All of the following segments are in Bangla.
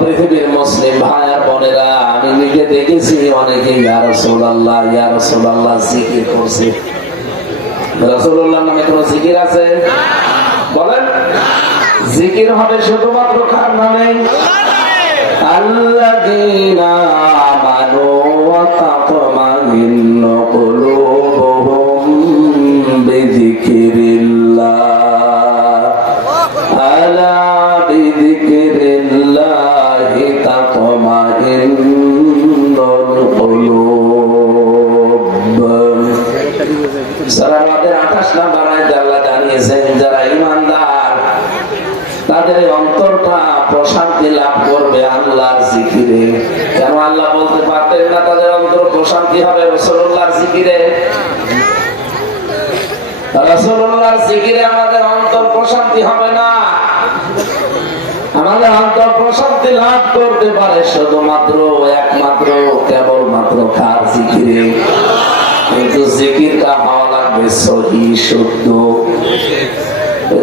পৃথিবীর মুসলিম ভাই আর বোনেরা, আমি নিজে দেখেছি অনেকে ইয়া রাসূলুল্লাহ জিকির করছে। রাসূলুল্লাহর নামে কোনো জিকির আছে? বলেন। জিকির হবে শুধুমাত্র কার নামে? আল্লাযীনা আমানু ওয়া তাতমাইন্নু কুলুবুহুম বিযিকরিল্লাহ। আলা বিযিকরিল্লাহি তাতমাইন্নুল কুলুব। সূরা আল-ফাতিহার 28 নম্বর আয়াতে আল্লাহ জানিয়েছেন, যারা ঈমানদার তাদের অন্তরটা প্রশান্তি লাভ করবে আল্লাহর জিকিরে। কেন আল্লাহ বলতে পারতেন না তাদের অন্তর প্রশান্তি হবে রাসূলুল্লাহর জিকিরে? রাসূলুল্লাহর জিকিরে আমাদের অন্তর প্রশান্তি হবে না। আমাদের অন্তর প্রশান্তি লাভ করতে পারে শুধুমাত্র একমাত্র কেবলমাত্র কার জিকিরে? কিন্তু জিকিরটা হওয়া লাগবে সহি শুদ্ধ।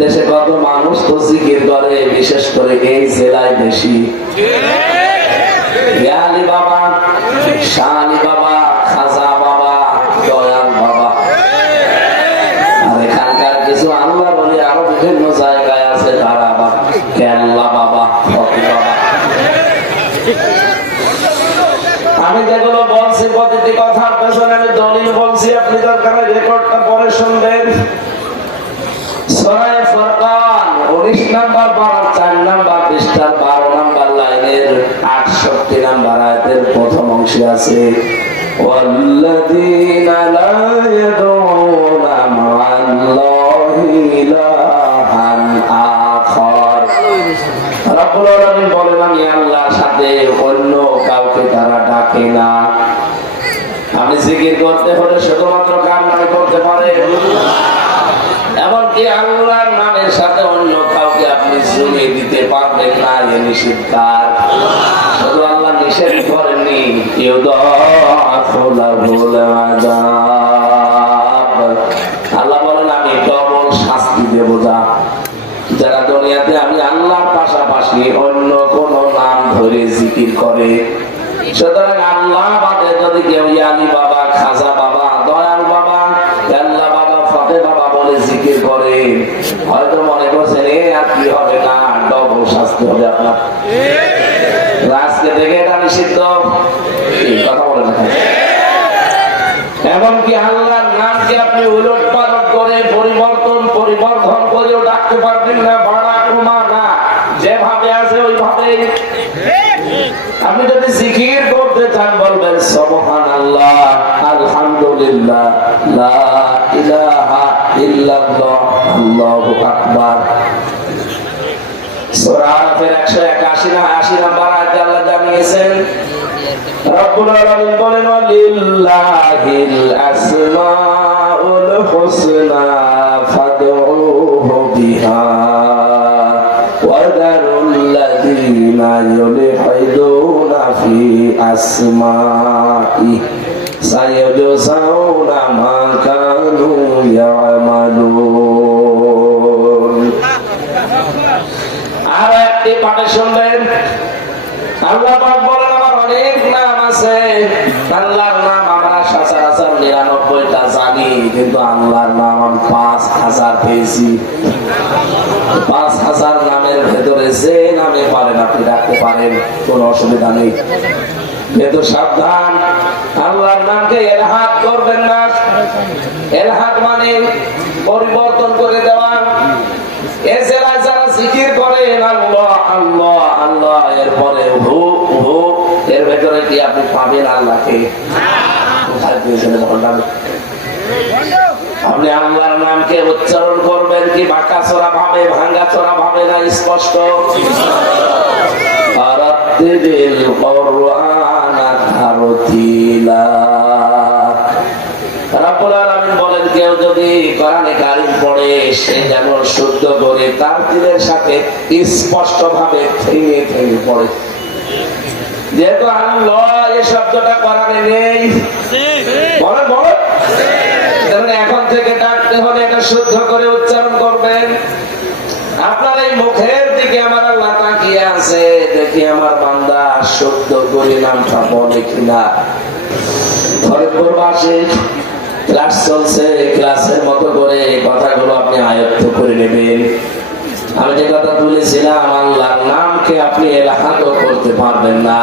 দেশে কত মানুষ তো জিকির করে, বিশেষ করে এই জেলায় বেশি। আলী বাবা, শাহ আলী বাবা, খাজা বাবা, দয়াল বাবা। আর এখানকার কিছু আল্লাহ বলে আরো বিভিন্ন জায়গায় আছে, তারা আবার কেল্লা বাবা, ফকি বাবা। আমি যেগুলো বলছি প্রতিটি কথার পেছনে আমি দলিল বলছি, আপনি দরকার রেকর্ডটা পরে শুনবেন। সূরা ফুরকান 19 নম্বর পারার 4 নম্বর পৃষ্ঠার 12 নম্বর লাইনের 68 নম্বর আয়াতের প্রথম অংশে আছে, ওয়াল্লাযীনা লা ইয়াদউনা মা'আল্লাহি ইলাহান আখার। রব্বুল আলামিন বলেন, আমি আল্লাহর সাথে অন্য কাউকে তারা ডাকে না। আমি জিকির করতে হলে শুধুমাত্র কার নামে করতে পারে? এমনকি আল্লাহর নামের সাথে অন্য কাউকে আপনি জড়িয়ে দিতে পারবেন না, এ নিষেধ। শুধু আল্লাহ নিষেধ করেননি, আল্লাহ বলেন আমি ডবল শাস্তি দেব যারা দুনিয়াতে আমি আল্লাহর পাশাপাশি অন্য কোন নাম ধরে জিকির করে। সুতরাং আল্লাহ বাদে যদি কেউ আলী বাবা, খাজা বাবা, দয়াল বাবা, আল্লাহ বাবা, ফতে বাবা বলে জিকির করে, হয়তো মনে করছেন এ আর কি হবে না, ডবল শাস্তি হবে আপনার। আজকে থেকে এটা নিষিদ্ধ, কথা বলে না। এমনকি আল্লাহর নামকে আপনি উলট পালট করে পরিবর্তন করেও ডাকতে পারবেন না, বাড়া কমা না, যেভাবে আছে ওইভাবে। আপনি যদি জিকির করতে চান বলবেন সুবহানাল্লাহ, আলহামদুলিল্লাহ, লা ইলাহা ইল্লাল্লাহ, আল্লাহু আকবার। সূরা আরাফের 181 নম্বর আয়াতে আল্লাহ জানিয়েছেন, রব্বুল আলামিন বলেন, লিল্লাহিল আসমাউল হুসনা ফাদউহু বিহা ওয়া যারুল্লাযীনা ইউলহিদুনা ফি আসমাইহি সায়াজজাউনা মা কানু ইয়ামালুন। আর একটি পাঠে শুনবেন, আল্লাহ পাক বলেন আমার অনেক নাম আছে। আল্লাহর নাম আমরা সচরাচর 99টা জানি, কিন্তু আল্লাহর নাম আমি 5000 পেয়েছি। 5000 নামের ভেতরে যে নামে পারেন আপনি রাখতে পারেন, কোনো অসুবিধা নেই। কিন্তু সাবধান, আল্লাহর নামকে ইলহাদ করবেন না। ইলহাদ মানে পরিবর্তন করে দেওয়া। এ জেলায় যারা জিকির করেন আল্লাহ আল্লাহ আল্লাহ, এরপরে হু হু, এর ভেতরে কি আপনি পাবেন আল্লাহকে? আপনি আল্লাহর নামকে উচ্চারণ করবেন কি বাঁকা চোরা ভাবে, ভাঙ্গা চোরা ভাবে না স্পষ্ট? আরাতিল কুরআনা তারতিলা। রব্বুল আলামিন বলেন, কেউ যদি কোরআনে কারীম পড়ে সে যেন শুদ্ধ করে তারতিলের সাথে স্পষ্ট ভাবে থেমে থেমে পড়ে। যেহেতু আল্লাহ এই শব্দটা কোরআনে নেই, বলেন বলেন, এখন থেকে ডাকতে হলে এটা শুদ্ধ করে উচ্চারণ করবেন। আপনার এই মুখের দিকে আমার আল্লাহ তাকিয়ে তাকিয়ে আছে দেখি আমার বান্দা শব্দ করে নামটা বলে কিনা। ফরিদপুর বাসে ক্লাস চলছে, ক্লাসের মতো করে কথাগুলো আপনি আয়ত্ত করে নেবেন। আমি যে কথা বলেছিলাম আল্লাহর নামকে আপনি এলাহাত করতে পারবেন না।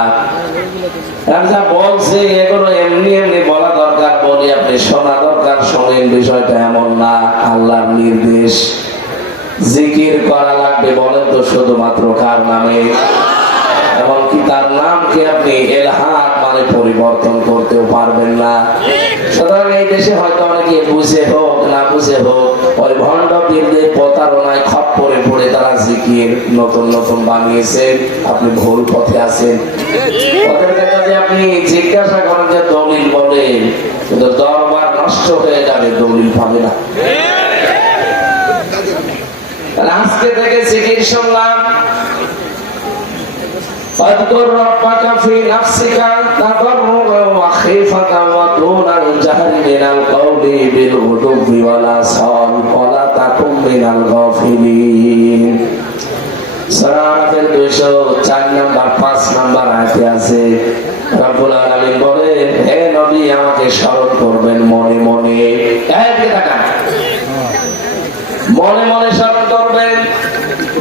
যা বলছে এগুলো এমনি এমনি বলা দরকার বলি আপনি শোনা দরকার, শোনেন। বিষয়টা এমন না, আল্লাহর নির্দেশ। জিকির করা লাগবে বলেন তো শুধুমাত্র কার নামে? এমনকি তার নামকে আপনি এলাহাত মানে পরিবর্তন করতেও পারবেন না। সুতরাং এই দেশে হয়তো অনেকে বুঝে হোক না বুঝে হোক ওই ভণ্ড পীরদের প্রতারণায় খপ্পরে পড়ে তারা জিকির নতুন নতুন বানিয়েছেন। আপনি ভুল পথে আছেন। ওদের কাছে আপনি জিজ্ঞাসা করেন যে দলিল বলেন, কিন্তু দরবার নষ্ট হয়ে যাবে, দলিল পাবে না। আজকে থেকে জিকির শুনলাম, واذكر ربك في نفسك تضرعا وخيفة ودون الجهر من القول بالغدو والآصال ولا تكن من الغافلين। সূরা আরাফের 204 নম্বর 5 নম্বর আয়াতে আছে রব্বুল আলামিন বলেন, হে নবী আমাকে স্মরণ করবেন মনে মনে। আয়াতে তাকান, মনে মনে স্মরণ করবেন।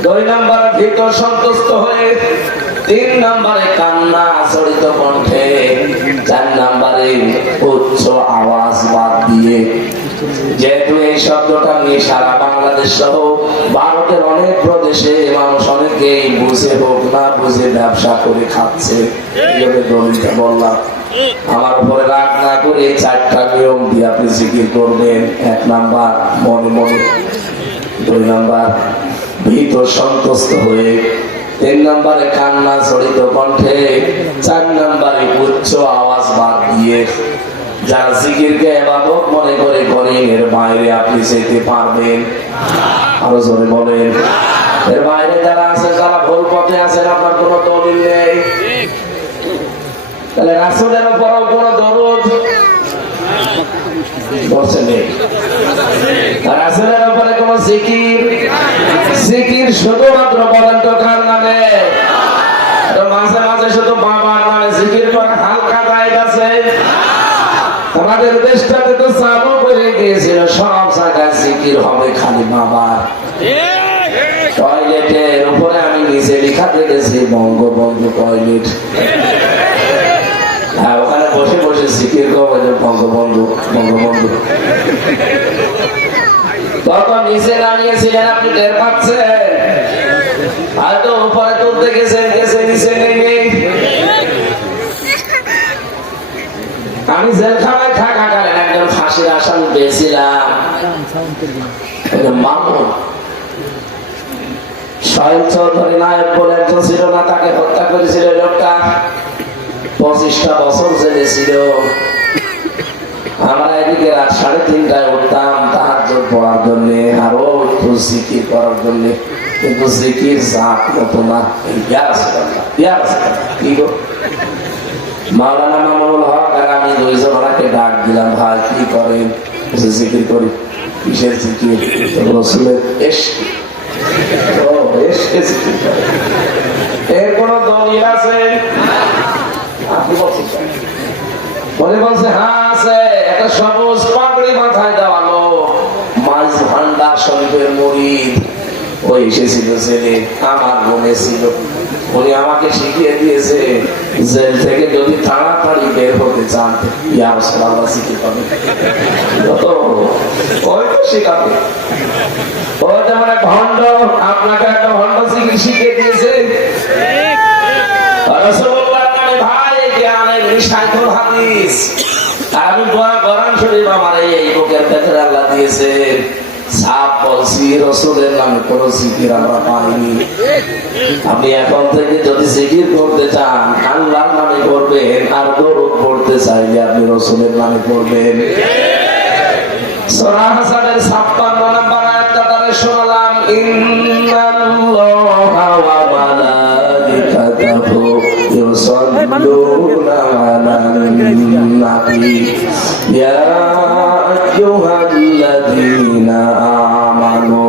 2 নম্বর ভিতর সন্তুষ্ট হয়ে, 3 নম্বরে কান্না জড়িত কণ্ঠে, 4 নম্বরে উচ্চ আওয়াজ বাদ দিয়ে। যেহেতু এই শব্দটা নিয়ে সারা বাংলাদেশ সহ ভারতের অনেক প্রদেশে মানুষ অনেকেই বুঝে হোক না বুঝে ব্যবসা করে খাচ্ছে, দলিলটা বললাম। আমার উপরে রাগ না করে 4টা নিয়ম দিয়ে আপনি জিকির করবেন। 1 নাম্বার মনে মনে, 2 নাম্বার ভিতর সন্তুষ্ট হয়ে, 3 নম্বরে কান্না জড়িত কণ্ঠে, 4 নম্বরে উচ্চ আওয়াজ বাদ দিয়ে। যারা জিকিরকে ইবাদত মনে করে করেন এর বাইরে আপনি যেতে পারবেন? আরো জোরে বলেন। এর বাইরে যারা আছে, যারা ভুল পথে আছেন, আপনার কোনো দলিল নেই। তাহলে রাসূলের উপরও কোনো দরুদ বলছে নেই, রাসূলের উপরে কোনো জিকির, জিকির শুধুমাত্র বলেন তো কার নামে? মাঝে মাঝে শুধু বাবার নামে জিকির করে হালকা জায়গা আছে। আমাদের দেশটাতে তো চালু করে দিয়েছিল সব জায়গায় জিকির হবে খালি বাবার। টয়লেটের উপরে আমি নিচে লেখা দেখেছি বঙ্গবন্ধু টয়লেট। হ্যাঁ, ওখানে বসে বসে জিকির করবো বঙ্গবন্ধু বঙ্গবন্ধু। কত নিচে নামিয়েছিলেন আপনি টের পাচ্ছেন? হয়তো উপরে তুলতে গেছেন, গেছে নিচে নেই। আমি জেলখানায় থাকাকালীন একজন ফাঁসির আসামি পেয়েছিলাম, মামুন সোহেল চৌধুরী নায়ক বলে একজন ছিল না, তাকে হত্যা করেছিল লোকটা। 25টা বছর জেলে ছিল। আমরা এদিকে রাত 3:30টায় উঠতাম তাহাজ্জুদ পড়ার জন্য, আরো একটু জিকির করার জন্য, কিন্তু জিকির জাত মতো না। কি গো মাওলানা মামুনুল হক আর আমি 2 জন ওনাকে ডাক দিলাম, ভাই কি করেন? জিকির করি। কিসের জিকির? রাসূলের ইশক। ও ইশকে জিকির করে। এর কোন দলিল আছে? আপনি বলছেন বলে বলছে হ্যাঁ আছে। একটা সবুজ পাগড়ি মাথায় দেওয়ালো মাঝ ভান্ডার শরীফের মুরিদ, ওই এসেছিল ছেলে, আমার মনে ছিল। উনি আমাকে শিখিয়ে দিয়েছে জেল থেকে যদি তাড়াতাড়ি বের হতে চান ইয়া রাসূলুল্লাহ জিকির করবেন। ওই তো শিখাবে। ও যেমন ভণ্ড আপনাকে একটা ভণ্ড জিকির শিখিয়ে দিয়েছে। রাসূলুল্লাহর নামে ভাই জ্ঞানের রিসাইতুল হাদিস। আমি দোয়া কোরআন শরীফ আমার এই বুকের ভেতরে আল্লাহ দিয়েছে। সাপ বলছি রাসূলের নামে কোন জিকির আমরা পাইনি। আপনি এখন থেকে যদি জিকির করতে চান আল্লাহর নামে করবেন, আর দরুদ পড়তে চাইলে আপনি রাসূলের নামে পড়বেন। সূরা হাসানের 56 নম্বর আয়াতটা তারে শোনালাম, ইন্নাল্লাহা ওয়া মালাইকাতাহু ইউসাল্লুনা আলান নাবী ইয়া আইয়ুহাল্লাযীনা আমানু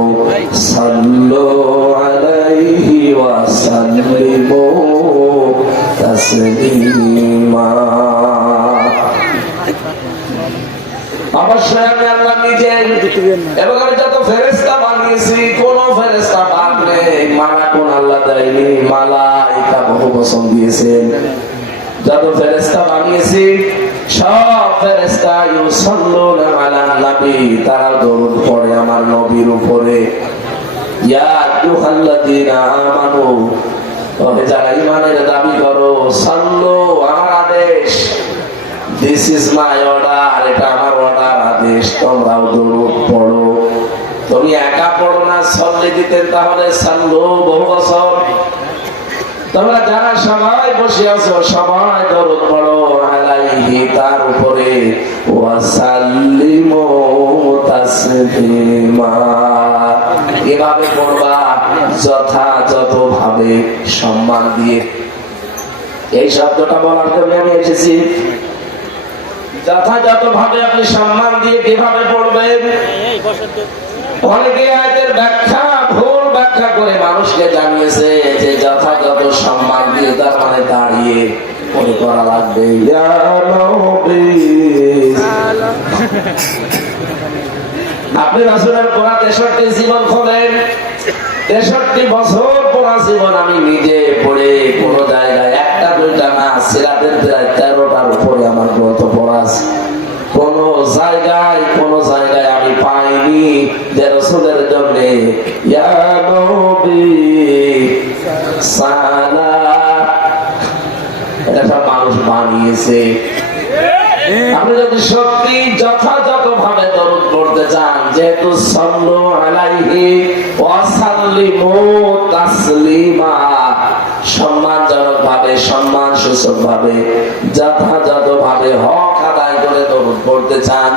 সাল্লু আলাইহি ওয়া সাল্লিমু তাসলিমা। অবশ্যই আমি আল্লাহ নিজে এবং আমি যত ফেরেশতা বানিয়েছি কোন ফেরেশতা বাদ নেই, মালা কোন আল্লাহ দেয়নি, মালাইকা বহু বচন দিয়েছেন। যত ফেরেশতা বানিয়েছি সব ফেরেশতা ইউসাল্লুনা আলান নবী, তারা দরুদ পড়ে আমার নবীর উপরে। ইয়া আইয়ুহাল্লাযীনা আমানু, তবে যারা ঈমানের দাবি করো, সাল্লু, আমার আদেশ, দিস ইজ মাই অর্ডার, এটা আমার অর্ডার, আদেশ, তোমরাও দরুদ পড়ো। তুমি একা পড়ো না, সাল্লি দিতেন তাহলে সাল্লু বহু বছর। তোমরা যারা সবাই বসে আছো সবাই দরুদ পড়ো আলাইহি, তার উপরে, ওয়াসাল্লিমু তাসলিমা। এভাবে পড়বা যথাযথভাবে সম্মান দিয়ে। এই শব্দটা বলার জন্য আমি এসেছি। যথাযথভাবে আপনি সম্মান দিয়ে কিভাবে পড়বেন? অনেকে আয়াতের ব্যাখ্যা ভুল ব্যাখ্যা করে মানুষকে জানিয়েছে যে যথাযথ সম্মান দিয়ে, তার মানে দাঁড়িয়ে পড়ে করা লাগবে। ইয়া নবী, আপনি রাসূলের পড়া 63 জীবন খোলেন, 63 বছর পড়া জীবন আমি নিজে পড়ে কোন জায়গায় একটা দুইটা না, সিরাতের প্রায় 13টার উপরে আমার গ্রন্থ পড়া আছে। কোন জায়গায় আমি পাইনি যে রাসূলের জন্য ইয়া নবী সালাম, এটা সব মানুষ বানিয়েছে। আপনি যদি সত্যি যথাযথভাবে দরুদ পড়তে চান, যেহেতু সাল্লু আলাইহি ওয়া সাল্লিমু তাসলিমা, সম্মানজনক ভাবে, সম্মান সূচক ভাবে, যথাযথ ভাবে হক আদায় করে দরুদ পড়তে চান,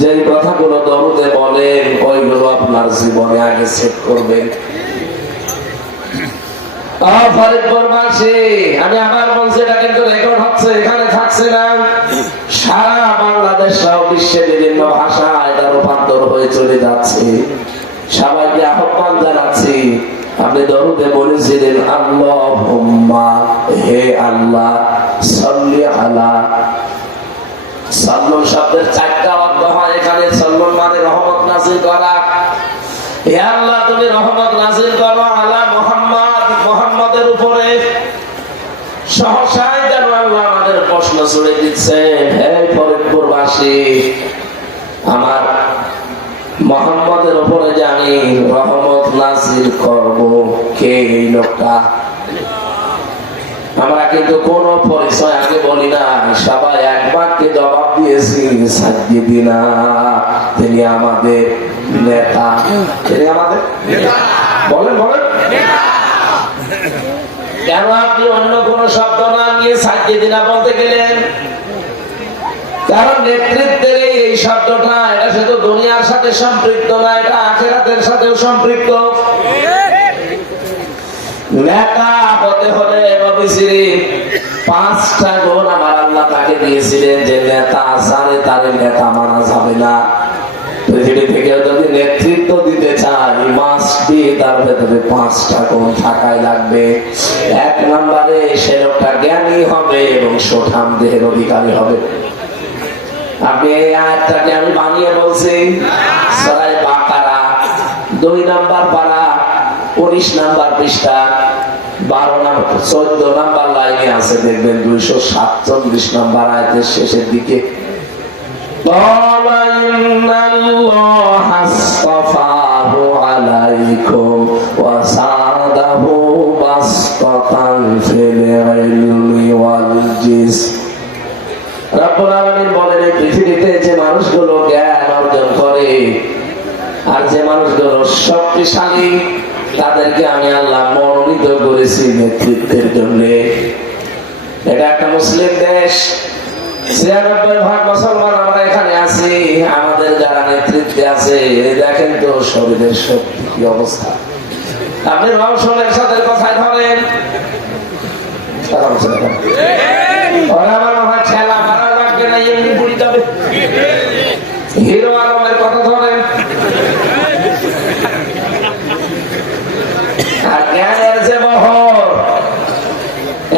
যেই কথাগুলো দরুদে বলেন ওইগুলো আপনার জীবনে আগে সেট করবেন। আমি আবার বলছি, এটা কিন্তু রেকর্ড হচ্ছে, এখানে থাকছে না, সারা বাংলাদেশ সহ বিশ্বের বিভিন্ন ভাষা এটা রূপান্তর হয়ে চলে যাচ্ছে। সবাইকে আহ্বান জানাচ্ছি, আপনি দরুদে বলেছিলেন আল্লাহুম্মা, হে আল্লাহ, সাল্লি আলা। সাল্লু শব্দের 4টা অর্থ হয় এখানে। সাল্লু মানে রহমত নাযিল করা। হে আল্লাহ, তুমি রহমত নাযিল করো আলা মুহাম্মদ, মুহাম্মদের উপরে। সহসাই যেন আল্লাহ আমাদের প্রশ্ন ছুড়ে দিচ্ছে, হে ফরিদপুরবাসী, আমার মুহাম্মদের উপরে যে আমি রহমত নাযিল করব, কে এই লোকটা? আমরা কিন্তু কোন পরিচয় আগে বলি না, সবাই এক বাক্যে জবাব দিয়েছি, সাইয়্যিদিনা, তিনি আমাদের নেতা। তিনি আমাদের বলেন বলেন কেন আপনি অন্য কোন শব্দ না নিয়ে সাইয়্যিদিনা বলতে গেলেন? কারণ নেতৃত্বের এই শব্দটা, এটা শুধু দুনিয়ার সাথে সম্পৃক্ত না, এটা আখিরাতের সাথেও সম্পৃক্ত। নেতা হতে হলে নবীজির 5টা গুণ আমার আল্লাহ তাকে দিয়েছিলেন, যে নেতা আসারে তার নেতা মানা যাবে না। পৃথিবী থেকে যদি নেতৃত্ব দিতে চায়, মাস্ট বি, তার ভেতরে 5টা গুণ থাকাই লাগবে। 1 নম্বরে সে লোকটা জ্ঞানী হবে এবং সুঠাম দেহের অধিকারী হবে। আপনি এই আয়াতটাকে আমি বানিয়ে বলছি, সূরা বাকারা 2 নম্বর পারা 19 নম্বর পৃষ্ঠা 14 নম্বর লাইনে আছে, দেখবেন 247 নম্বর আয়াতের শেষের দিকে। রব্বুল আলামিন বলেন, এই পৃথিবীতে যে মানুষগুলো জ্ঞান অর্জন করে আর যে মানুষগুলো শক্তিশালী, তাদেরকে আমি আল্লাহ মনোনীত করেছি নেতৃত্বের জন্য। এটা একটা মুসলিম দেশ, 96% মুসলমান আমরা এখানে আছি। আমাদের যারা নেতৃত্বে আছে, দেখেন তো শরীরের শক্তি কি অবস্থা। আপনি রওশনের সাথে কথায় ধরেন, ওরা আমার মনে ঠেলা মারা লাগবে না, এমনি পড়ে যাবে। হিরো আলমের কথা ধরেন, আর জ্ঞানের যে বহর,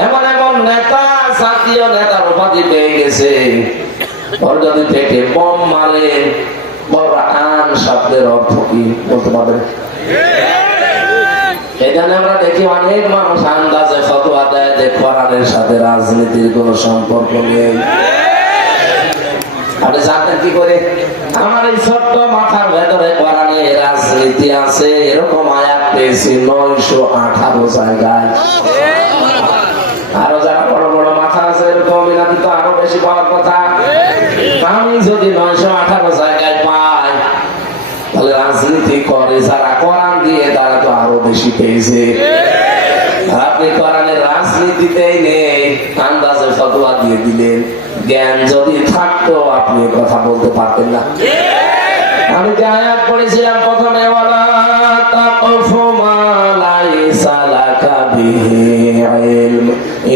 এমন এমন নেতা জাতীয় নেতার উপাধি পেয়ে গেছে, ওর যদি পেটে বোম মারে, কোরআন শব্দের অর্থ কি বলতে পারবেন? এখানে আমরা দেখি অনেক মানুষ আন্দাজে ফতোয়া দেয় যে কোরআনের সাথে রাজনীতির কোনো সম্পর্ক নেই। আপনি জানতেন কি করে? আমার এই ছোট্ট মাথার ভেতরে কোরআনে রাজনীতি আছে এরকম আয়াত পেয়েছি 918 জায়গায়। আরো যারা বড় বড় মাথা আছে এরকম এনাদি তো আরো বেশি পাওয়ার কথা। আমি যদি 918 জায়গায় পাই, তাহলে রাজনীতি করে যারা কোরআন দিয়ে তারা তো আরো বেশি পেয়েছে। আপনি কোরআনের রাজনীতিতেই নেই, আন্দাজে ফতোয়া দিয়ে দিলেন। জ্ঞান যদি থাকতো আপনি কথা বলতে পারতেন না। আমি যে আয়াত পড়েছিলাম প্রথমে, ওয়ালা তাকফু মা লাইসা লাকা বিহি ইলম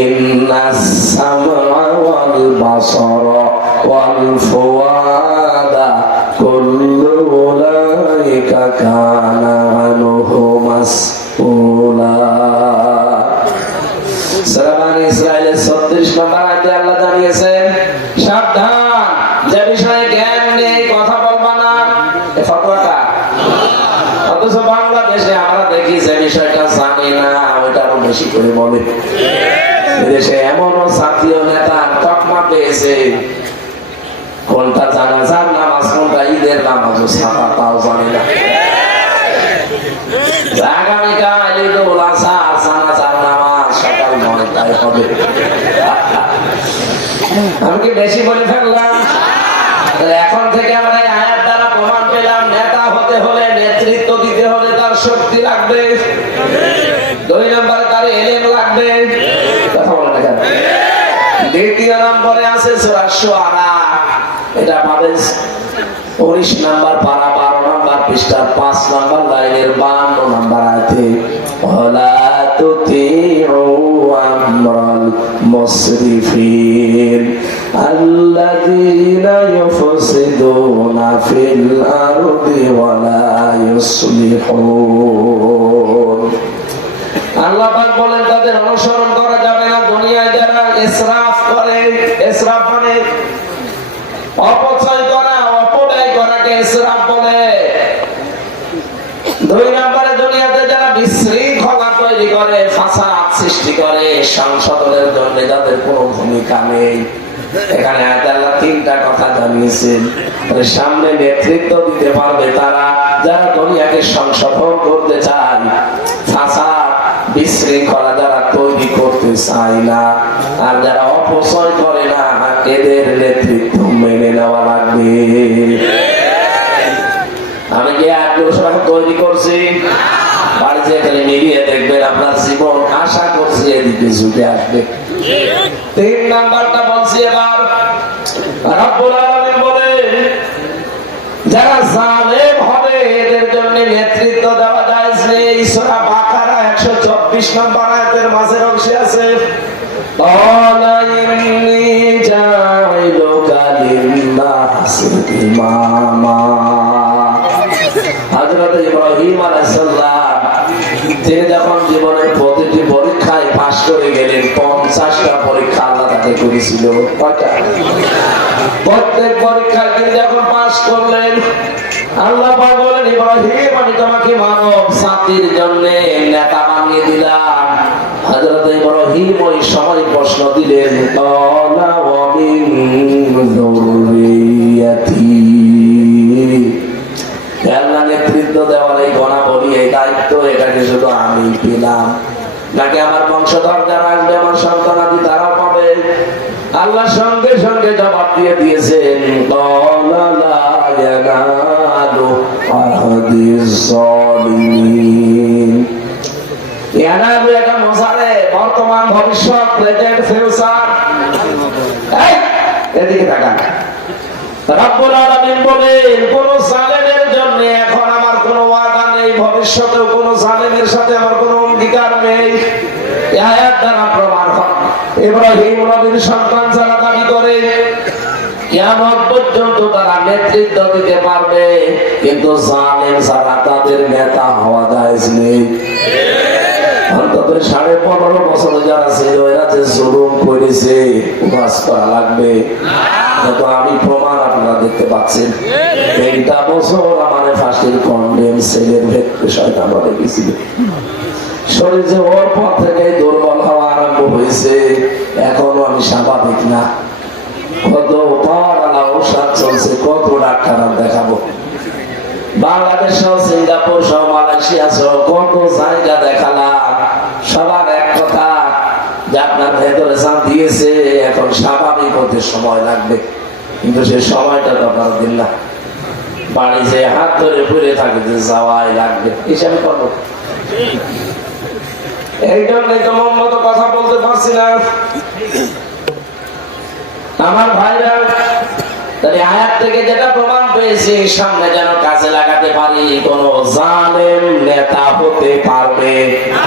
ইন্নাস সামআ ওয়াল বাসারা ওয়াল ফুআদা কুল্লু উলাইকা কানা আনহু মাসউলা। সূরা বনী ইসরাঈলের 36 নম্বর আয়াতে আল্লাহ জানিয়েছেন, সাবধান, যে বিষয়ে জ্ঞান নেই কথা বলবা না। এই ফতোয়াটা অথচ বাংলাদেশে আমরা দেখি যে বিষয়টা জানি না ওইটা আরো বেশি করে বলে। দেশে এমনও জাতীয় নেতা তকমা পেয়েছে, কোনটা জানাজার নামাজ কোনটা ঈদের নামাজ ছাপা তাও জানে না। আগামীকাল ঈদুল আজহা জানাজার নামাজ সকাল 9টায় হবে। আমি কি বেশি বলে ফেললাম? এখন থেকে আমরা এই আয়াত দ্বারা প্রমাণ পেলাম, নেতা হতে হলে, নেতৃত্ব দিতে হলে তার শক্তি লাগবে, 2 নম্বরে তার ইলম লাগবে। কথা বলেন না। দ্বিতীয় নম্বরে আছে সূরা শুআরা, এটা পাবেন 19 নম্বর পারা 12 নম্বর পৃষ্ঠার 5 নম্বর লাইনের 52 নম্বর আয়াতে, ওয়ালা তুতিউ আমরাল মুসরিফিন আল্লাযীনা ইউফসিদুনা ফিল আরদি ওয়ালা ইউসলিহুন। আল্লাহ পাক বলেন তাদের অনুসরণ করা যাবে না দুনিয়ায় যারা ইসরাফ করে। ইসরাফ মানে অপচয় করা, অপব্যয় করাকে ইসরাফ বলে। 2 নম্বরে দুনিয়াতে যারা বিশৃঙ্খলা তৈরি করে, ফাসাদ সৃষ্টি করে, সংশোধনের জন্য যাদের কোনো ভূমিকা নেই। এখানে আয়াতে আল্লাহ 3টা কথা জানিয়েছেন। সামনে নেতৃত্ব দিতে পারবে তারা যারা দুনিয়াকে সংশোধন করতে চায়, ফাসাদ বিশৃঙ্খলা যারা তৈরি করতে চায় না, আর যারা অপচয় করে না, এদের নেতৃত্ব মেনে নেওয়া লাগবে। আমি কি আগ্রহ তৈরি করছি? বাড়িতে খালি মিলিয়ে দেখবেন আপনার জীবন আশা করছি এদিকে ঝুঁকে আসবে। 3 নাম্বারটা বলছি এবার, রব্বুল আলামিন বলেন যারা জালেম হবে এদের জন্য নেতৃত্ব দেওয়া যায় নেই। সূরা বাকারা 124 নম্বর আয়াতের মাঝের অংশে আছে, ক্বালা ইন্নী জাইলুকা লিন-নাসি ইমামা। হযরত ইব্রাহিম আলাইহিস সালাম তিনি যখন জীবনের প্রতিটি পরীক্ষায় পাশ করে গেলেন, 50টা পরীক্ষা আল্লাহ তাকে করেছিল। প্রত্যেক পরীক্ষায় তিনি যখন পাশ করলেন, আল্লাহ পাক বলেন, ইব্রাহিম আমি তোমাকে মানব জাতির জন্য নেতা বানিয়ে দিলাম। হযরত ইব্রাহিম ওই সময় প্রশ্ন দিলেন, ক্বালা ওয়া মিন যুররিয়াতি। আল্লাহ নেতৃত্ব দেওয়ার এই গণাবলী, এই দায়িত্ব, এটাকে শুধু আমি পেলাম নাকি আমার বংশধর যারা আসবে, আমার সন্তানাদি তারাও পাবে? আল্লাহ সঙ্গে সঙ্গে জবাব দিয়ে দিয়েছেন, ক্বালা লা ইয়ানালু আহদিজ যালিমিন। ইয়ানালু এটা মুসারে বর্তমান, ভবিষ্যৎ, প্রেজেন্ট, ফিউচার। এদিকে তাকান। রব্বুল আলামিন বলেন কোন জালেমের জন্য এখন আমার কোনো ওয়াদা নেই, ভবিষ্যতেও কোন জালেমের সাথে আমার কোনো অঙ্গীকার নেই। এই আয়াত দ্বারা প্রমাণ হয় ইব্রাহিম নবীর সন্তান যারা দাবি করে কিয়ামত পর্যন্ত তারা নেতৃত্ব দিতে পারবে, কিন্তু জালেম যারা তাদের নেতা হওয়া জায়েজ নেই। অন্তত 15.5 বছর যারা ছিল এরা যে জুলুম করেছে বাস করা লাগবে। আমি প্রমাণ আপনারা দেখতে পাচ্ছেন। 3টা বছর আমার ফাঁসির কন্ডেম ছেলের বিষয়টা আমরা দেখেছি। শরীর যে ওর পর থেকে দুর্বল হওয়া আরম্ভ হয়েছে, এখনো আমি স্বাভাবিক না। কত ঔষধ চলছে, কত ডাক্তার দেখাবো। বাংলাদেশ সহ সিঙ্গাপুর সহ মালয়েশিয়া সহ কত জায়গা দেখালাম। সবার এক কথা যে আপনার ভেতরে চাপ দিয়েছে, এখন স্বাভাবিক হতে সময় লাগবে। কিন্তু সে সময়টা তো আপনার দিন না। বাড়ি যে হাত ধরে পড়ে থাকে যে যাওয়াই লাগবে, হিসাবে করবো। এই জন্যই তো মন মতো কথা বলতে পারছি না। আমার ভাইরা, তাহলে আয়াত থেকে যেটা প্রমাণ পেয়েছি, সামনে যেন কাজে লাগাতে পারি, কোন জালেম নেতা হতে পারবে না।